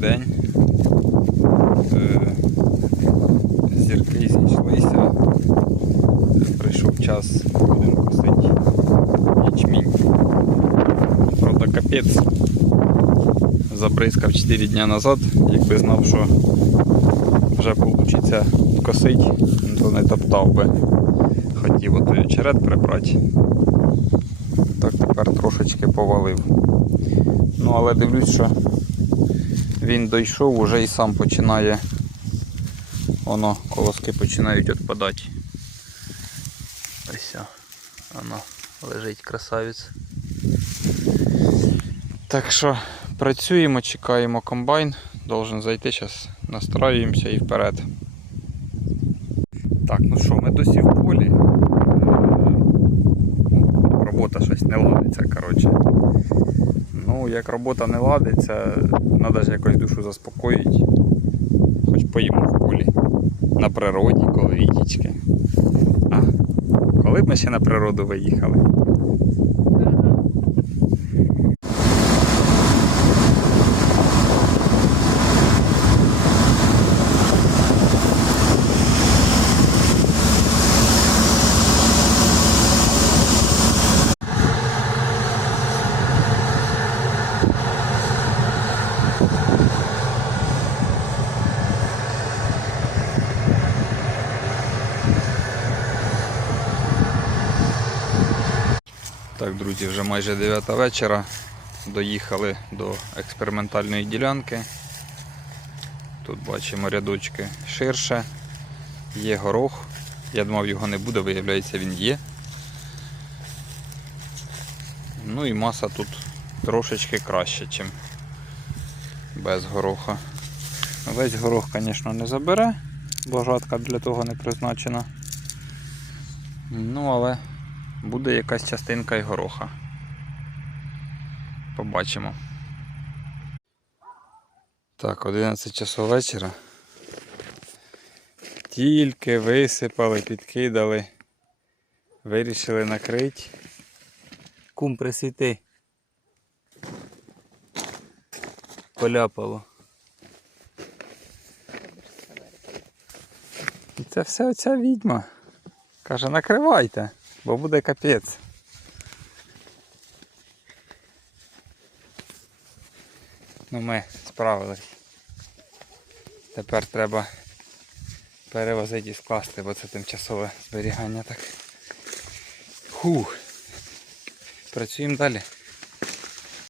день. Е, Зірки зійшлися. Прийшов час, будемо косити ячмінь. Правда, капець. Забризкав 4 дня назад, якби знав, що вже вийде косить, то не топтав би. Хотів от очерет прибрати. Так тепер трошечки повалив. Ну, але дивлюсь, що він дійшов, уже і сам починає. Воно, колоски починають відпадати. Ось воно лежить красавець. Так що працюємо, чекаємо комбайн. Должен зайти, зараз настраюємося і вперед. Так, ну що, ми досі в полі. Е, Робота щось не ладиться, коротше. Ну, як робота не ладиться, треба ж якось душу заспокоїти. Хоч поїмо в полі. На природі, коли вітічки. А, коли б ми ще на природу виїхали? Так, друзі, вже майже 9 вечора. Доїхали до експериментальної ділянки. Тут бачимо рядочки ширше. Є горох. Я думав його не буде, виявляється він є. Ну і маса тут трошечки краще, ніж без гороха. Весь горох, звісно, не забере, бо жатка для того не призначена. Ну, але буде якась частинка і гороха. Побачимо. Так, 11 часов вечора. Тільки висипали, підкидали. Вирішили накрити. Кум присвіти. Поляпало. І це все оця відьма. Каже, накривайте, бо буде капець. Ну ми справились. Тепер треба перевозити і скласти, бо це тимчасове зберігання так. Фух. Працюємо далі.